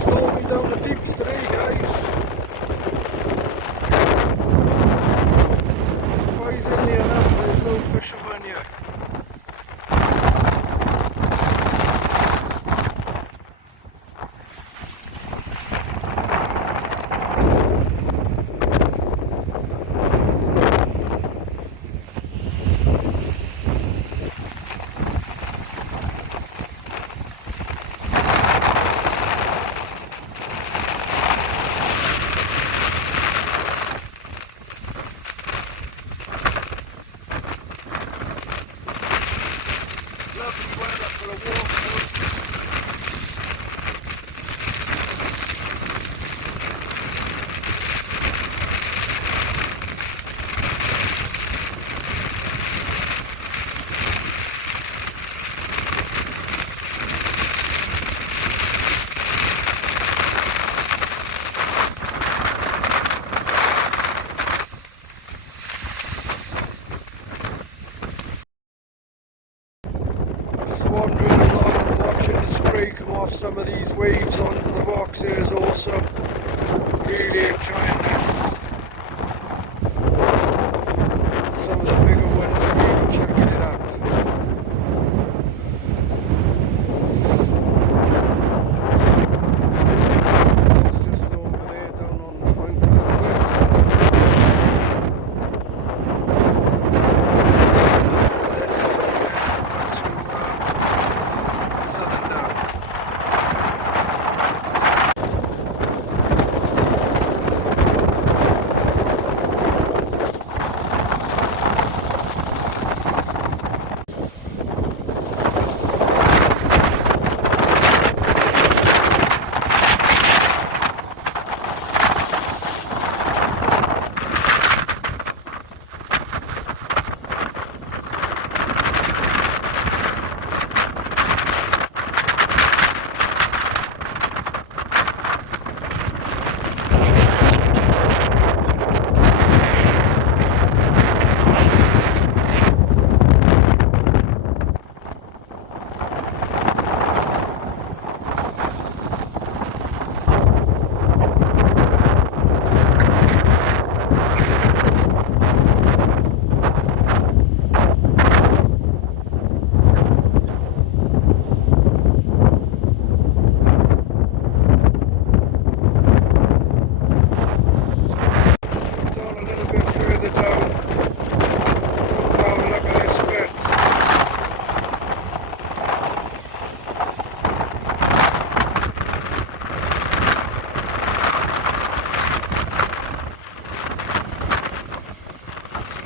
stormy down the deeps today, guys. Surprisingly enough, there's no fishermen here. Lovely weather for a walk. Just wandering along and watching the spray come off some of these waves onto the rocks here is awesome. Really enjoying this. Some of the bigger ones are really checking it out. It's just over there down on the point a little bit. Southerndown.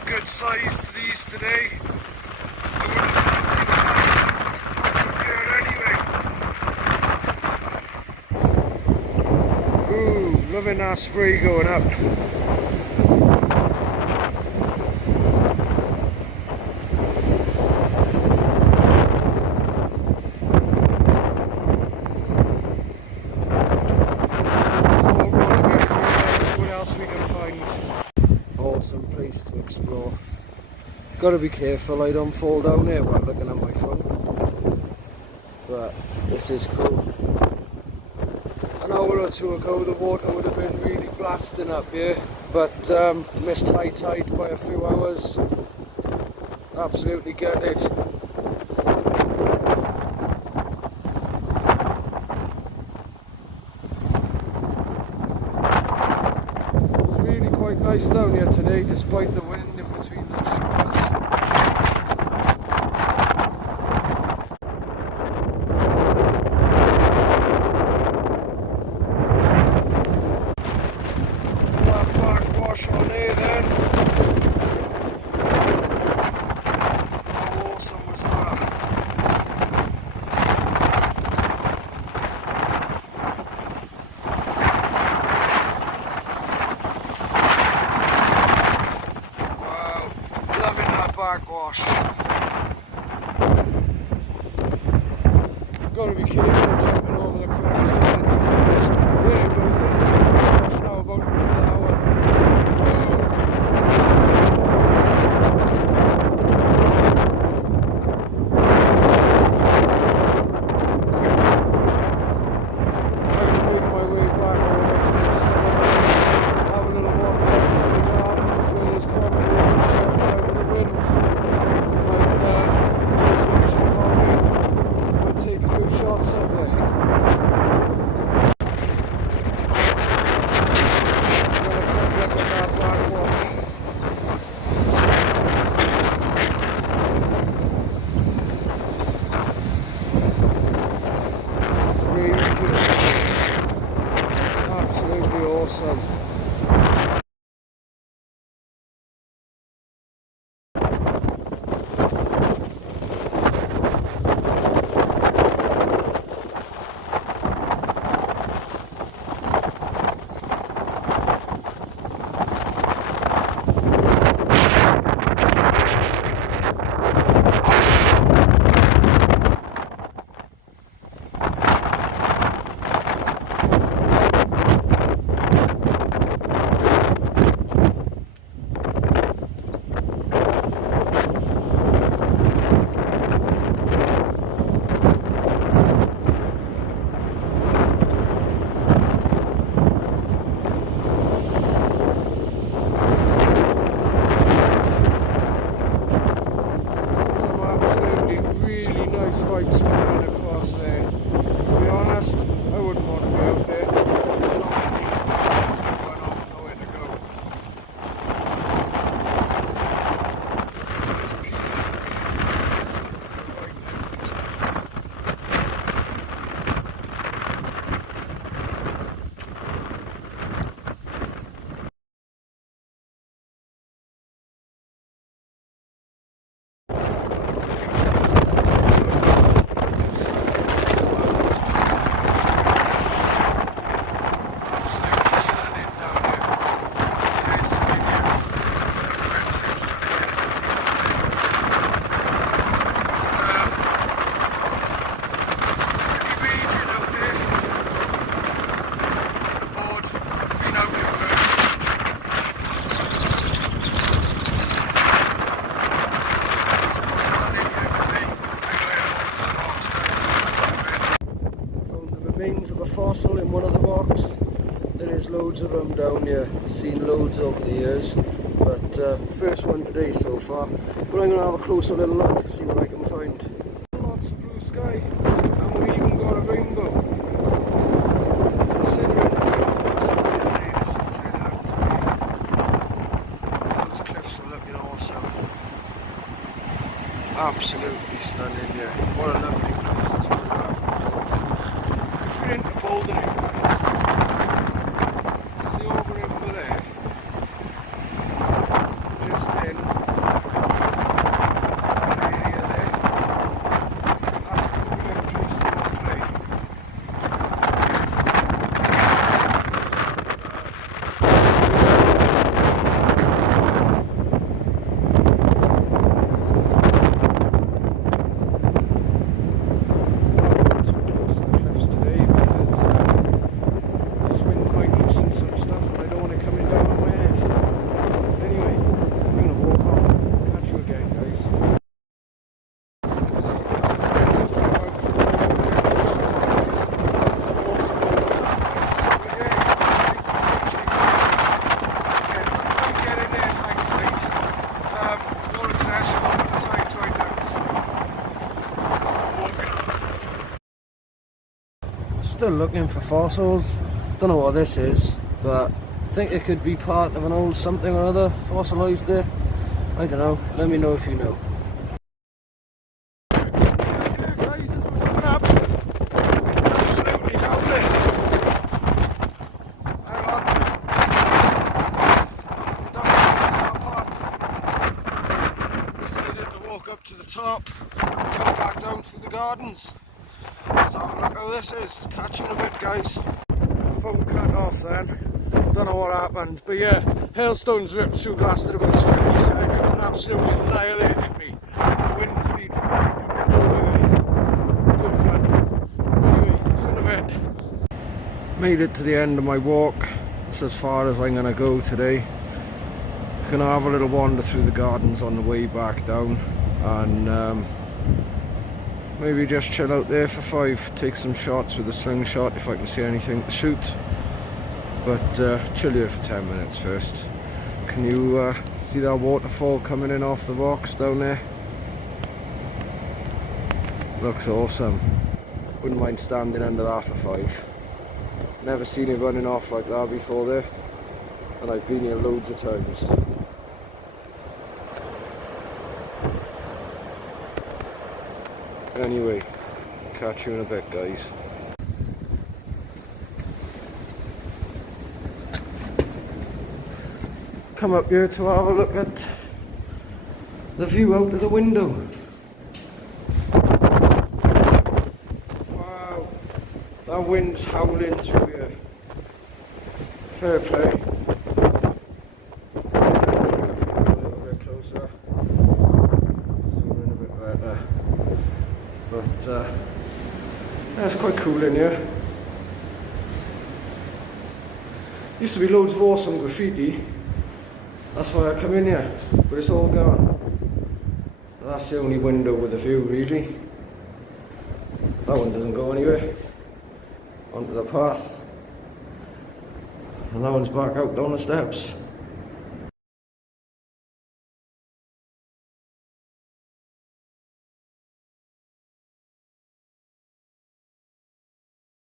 Good size to these today. I wouldn't fancy the black ones from here anyway. Ooh, loving that spray going up. So we'll go a bit further, see what else we can find. Awesome place to explore. Gotta be careful I don't fall down here while looking at my phone. But this is cool. An hour or two ago the water would have been really blasting up here, but missed high tide by a few hours. Absolutely get it. Quite nice down here today despite the wind in between those shores. That backwash on there then. How awesome was that? Backwash. Gotta be careful jumping over the crevices in these fields. There it goes, there's that backwash now about a middle hour. I'm gonna make awesome. Right, spinning across there. To be honest, I wouldn't want to be out there. A lot of these flashes going off, nowhere to go. There's people really consistent to the right every time. Of a fossil in one of the rocks. There is loads of them down here, seen loads over the years, but first one today so far. But I'm going to have a closer little look, see what I can find. Lots of blue sky, and we even got a rainbow. Considering the stunning day this is turning out to be. Those cliffs are looking awesome. Absolutely stunning, yeah. What a lovely place to into bouldering, guys. See over there, just in an area there. That's a cool little place to go play. Still looking for fossils. Don't know what this is, but I think it could be part of an old something or other fossilised there. I don't know. Let me know if you know. Yeah, guys, this is what happened. Absolutely howling. Hang on. From down to the car park. Decided to walk up to the top, come back down through the gardens. Let's have a look how this is. Catch you in a bit, guys. Phone cut off then. Don't know what happened, but yeah, hailstones ripped through, lasted about 20 seconds and absolutely annihilated me. The wind speed. Good fun. Anyway, see you in a bit. Made it to the end of my walk. That's as far as I'm gonna go today. Gonna have a little wander through the gardens on the way back down, and maybe just chill out there for 5, take some shots with a slingshot if I can see anything to shoot. But chill here for 10 minutes first. Can you see that waterfall coming in off the rocks down there? Looks awesome. Wouldn't mind standing under that for 5. Never seen it running off like that before there, and I've been here loads of times. Anyway, catch you in a bit, guys. come up here to have a look at the view out of the window. Wow, that wind's howling through here. Fair play. A little bit closer. Zoom in a bit better. But that's quite cool in here. Used to be loads of awesome graffiti. That's why I come in here, but it's all gone. That's the only window with a view, really. That one doesn't go anywhere. Onto the path. And that one's back out down the steps.